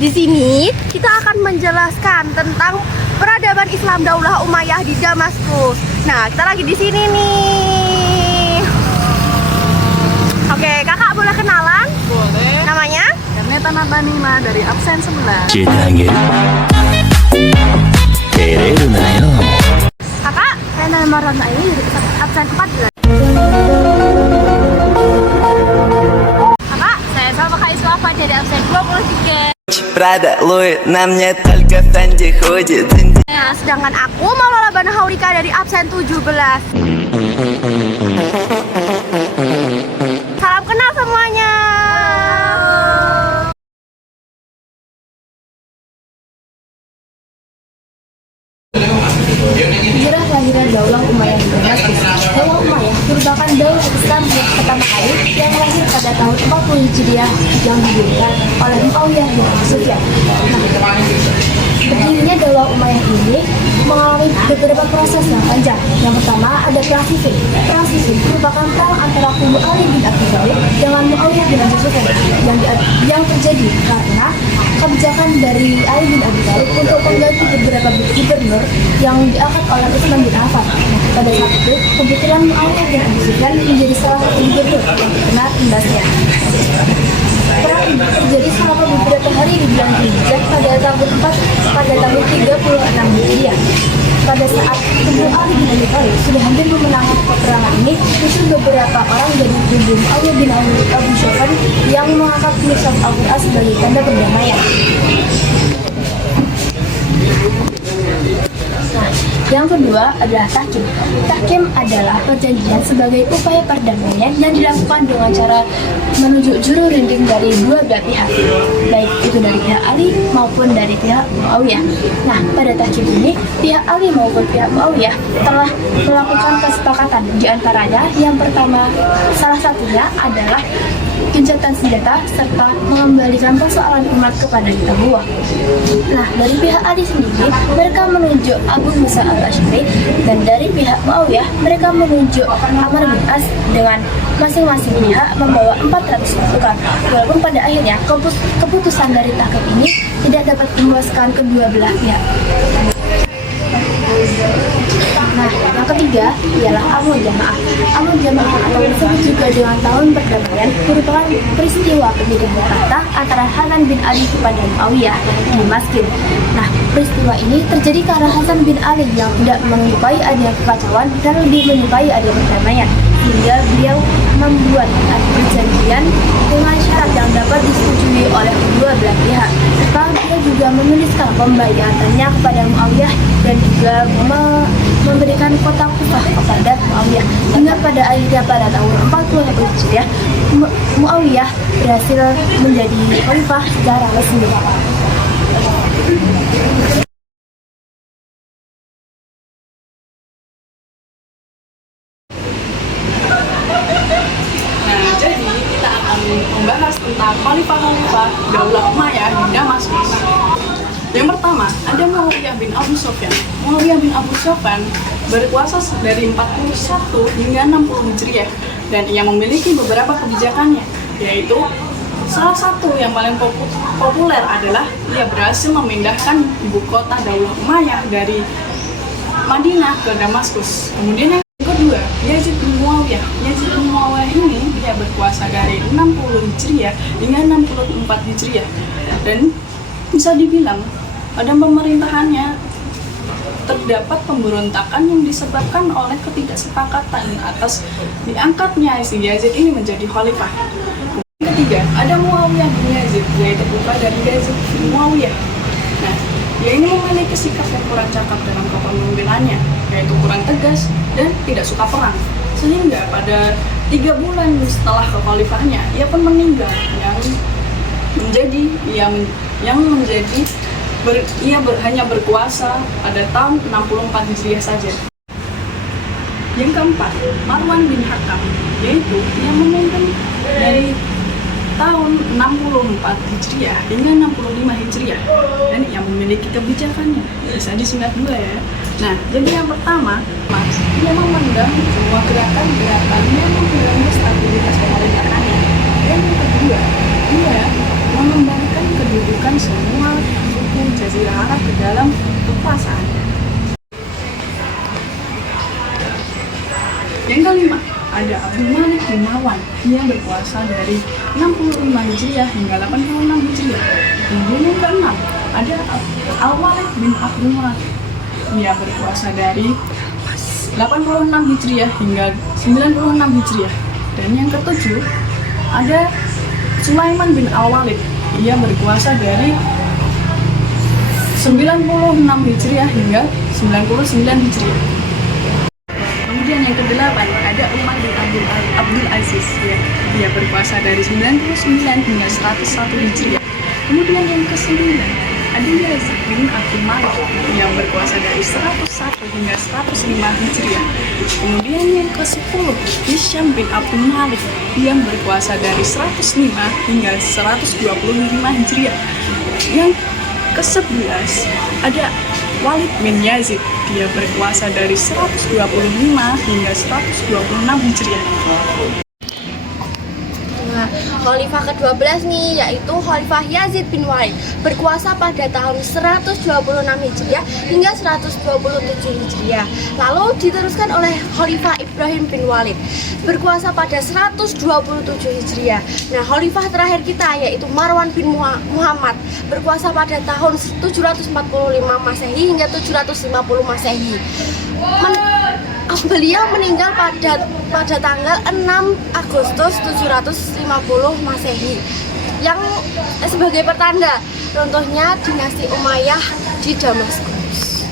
Di sini kita akan menjelaskan tentang peradaban Islam Daulah Umayyah di Damaskus. Nah, kita lagi di sini nih. Oke, kakak boleh kenalan? Boleh. Namanya? Erneta Natanima dari absen 11. Kakak? Saya nama Rana ini dari absen 14. Kakak? Saya Salma Kaislafa dari absen 23. Prada, Louis, namanya только в Фенди ходит. Nah, sedangkan aku Maulana Bana Haurika dari absen 17. Salam kenal semuanya. Sejarah kelahiran Daulah Umayyah di Damaskus. Daulah Umayyah merupakan daulah Islam yang pertama kali yang lahir pada tahun 40 Hijriah yang didirikan oleh Muawiyah bin Abi Sufyan. Berdirinya Daulah Umayyah ini mengalami beberapa proses yang panjang. Yang pertama ada Perang Siffin. Perang Siffin merupakan perang antara kubu Ali bin Abi Thalib dengan Muawiyah bin Abi Sufyan yang terjadi karena kebijakan dari Ali bin Abi Thalib untuk mengganti beberapa gubernur yang diangkat oleh Utsman bin Affan. Pada saat itu, kebetulan Muawiyah bin Abi Sufyan menjadi salah satu gubernur yang terkena imbasnya. Perang ini terjadi selama beberapa hari di bulan Dzulhijjah pada tahun 36 Hijriah. Pada saat kubu Ali bin Abi Thalib sudah hampir memenangkan peperangan ini, muncul beberapa orang dari kubu Muawiyah bin Abi Sufyan yang mengangkat Mushaf Al-Quran sebagai tanda perdamaian. Yang kedua adalah tahkim. Tahkim adalah perjanjian sebagai upaya perdamaian yang dilakukan dengan cara menunjuk juru runding dari dua belah pihak, baik itu dari pihak Ali maupun dari pihak Muawiyah. Nah, pada tahkim ini, pihak Ali maupun pihak Muawiyah telah melakukan kesepakatan. Di antaranya, yang pertama, salah satunya adalah gencatan senjata serta mengembalikan persoalan umat kepada kita buah. Nah, dari pihak Ali sendiri, mereka menunjuk Abu Musa al-Asy'ari, dan dari pihak Muawiyah, mereka menunjuk Amr bin As dengan masing-masing pihak membawa 400 pasukan. Walaupun pada akhirnya keputusan dari tahkim ini tidak dapat memuaskan kedua belah pihak. Nah, yang ketiga ialah Amul Jamaah. Amul Jamaah atau disebut juga dengan tahun perdamaian merupakan peristiwa pemilihan tahta antara Hasan bin Ali kepada Muawiyah di Maskin. Nah, peristiwa ini terjadi karena Hasan bin Ali yang tidak menyukai adanya kekacauan dan lebih menyukai adanya perdamaian, hingga beliau membuat perjanjian dengan syarat yang dapat disetujui oleh kedua belah pihak. Serta dia juga menuliskan pembayarannya kepada Muawiyah dan juga memberikan kota Kufah kepada Muawiyah. Hingga pada akhirnya pada tahun 41 Hijriah, Muawiyah berhasil menjadi khalifah secara resmi. Nah, jadi kita akan membahas tentang khalifah-khalifah Daulah Umayyah di Damaskus. Yang pertama, ada Muawiyah bin Abu Sufyan. Muawiyah bin Abu Sufyan berkuasa dari 41 hingga 60 Hijriah, dan ia memiliki beberapa kebijakannya, yaitu salah satu yang paling populer adalah ia berhasil memindahkan ibu kota Daulah Umayyah dari Madinah ke Damaskus. Kemudian yang kedua, Yazid bin Muawiyah. Yazid bin Muawiyah ini dia berkuasa dari 60 Hijriah hingga 64 Hijriah, dan bisa dibilang pada pemerintahannya terdapat pemberontakan yang disebabkan oleh ketidaksepakatan atas diangkatnya si Yazid ini menjadi khalifah. Ketiga, ada Muawiyah bin Yazid, yaitu putra dari Yazid bin Muawiyah. Nah, dia ini memiliki sikap yang kurang cakap dalam kepemimpinannya, yaitu kurang tegas dan tidak suka perang. Sehingga pada 3 bulan setelah kekhalifahannya, ia pun meninggal hanya berkuasa pada tahun 64 Hijriah saja. Yang keempat, Marwan bin Hakam, yaitu ia memimpin dari tahun 64 Hijriah hingga 65 Hijriah, dan yang memiliki kebijakannya bisa disingkat dua ya. Nah, jadi yang pertama, dia memandang semua gerakan-gerakan yang mengganggu stabilitas pemerintahannya. Dan yang kedua, dia mengembangkan kedudukan semua suku Jazirah Arab ke dalam kekuasaannya. Yang kelima, ada Abdul Malik bin Marwan. Dia berkuasa dari 65 Hijriah hingga 86 Hijriah. Kemudian yang keenam, ada Al-Walid bin Abdul Malik. Dia berkuasa dari 86 Hijriah hingga 96 Hijriah. Dan yang ketujuh, ada Sulaiman bin Al-Walid. Ia berkuasa dari 96 Hijriah hingga 99 Hijriah. Kemudian yang kedelapan, ada Umar bin Abdul Aziz. Dia berkuasa dari 99 hingga 101 Hijriah. Kemudian yang kesembilan, ada Yazid bin Abdul Malik yang berkuasa dari 101 hingga 105 Hijriah. Kemudian yang ke-10, Hisham bin Abdul Malik yang berkuasa dari 105 hingga 125 Hijriah. Yang ke-11, ada Walid bin Yazid. Dia berkuasa dari 125 hingga 126 Hijriah. Nah, Khalifah ke-12 nih, yaitu Khalifah Yazid bin Walid, berkuasa pada tahun 126 Hijriah hingga 127 Hijriah. Lalu diteruskan oleh Khalifah Ibrahim bin Walid, berkuasa pada 127 Hijriah. Nah, Khalifah terakhir kita yaitu Marwan bin Muhammad, berkuasa pada tahun 745 Masehi hingga 750 Masehi. Beliau meninggal pada tanggal 6 Agustus 750 Masehi, yang sebagai pertanda runtuhnya dinasti Umayyah di Damaskus.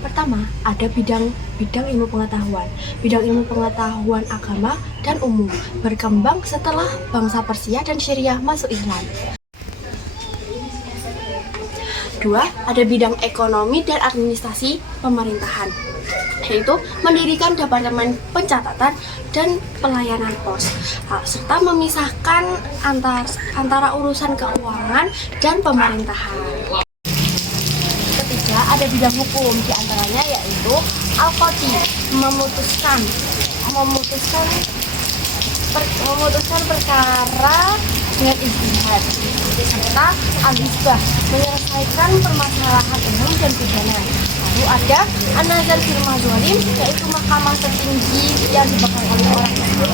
Pertama, ada bidang ilmu pengetahuan. Bidang ilmu pengetahuan agama dan umum berkembang setelah bangsa Persia dan Syria masuk Islam. Kedua, ada bidang ekonomi dan administrasi pemerintahan, yaitu mendirikan departemen pencatatan dan pelayanan pos, serta memisahkan antara urusan keuangan dan pemerintahan. Ketiga, ada bidang hukum, diantaranya yaitu al-qadhi, memutuskan perkara dengan ijtihad, serta al-hisbah, menyelesaikan permasalahan umum dan pidana. Lalu ada an-nazar fil madzalim, yaitu mahkamah tertinggi yang dipegang oleh orang tersebut.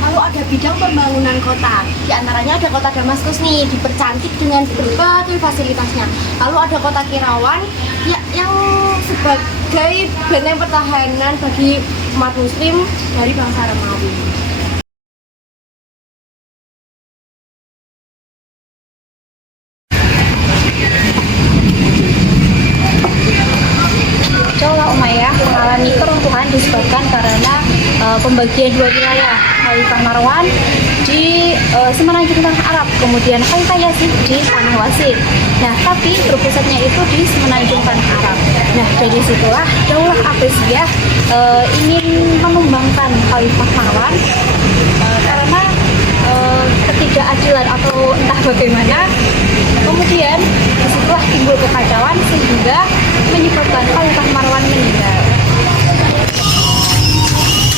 Lalu ada bidang pembangunan kota, di antaranya ada kota Damaskus nih, dipercantik dengan berbagai fasilitasnya. Lalu ada kota Kirawan yang sebagai benteng pertahanan bagi umat muslim dari bangsa Romawi. Daulah Umayyah mengalami keruntuhan disebabkan karena pembagian dua wilayah, Khalifah Marwan di semenanjung tanah Arab, kemudian Khalifah Yazid di tanah Wasit. Nah, tapi berpusatnya itu di semenanjung tanah Arab. Nah, dari situlah Daulah Abbasiyah ingin menumbangkan Khalifah Marwan karena ketidakadilan atau entah bagaimana. Kemudian disitulah timbul kekacauan sehingga menyebabkan Khalifah Marwan meninggal.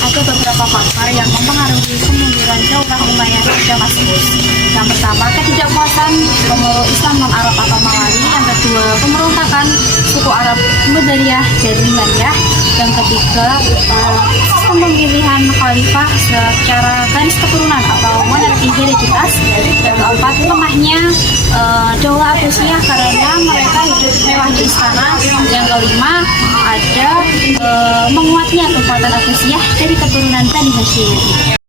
Ada beberapa faktor yang mempengaruhi kemunduran Daulah Umayyah di Damaskus. Yang pertama, ketidakpuasan pemeluk Islam non-Arab atau Mawali. Yang kedua, pemberontakan suku Arab Mudariyah dan Milaniyah. Yang ketiga, ketiga, sistem pemilihan khalifah secara garis keturunan atau monarki hereditas. Yang keempat, lemahnya Daulah Abbasiyah karena mereka hidup mewah di istana. Yang kelima, ada menguatnya kekuatan Abbasiyah dari keturunan Bani Hashim.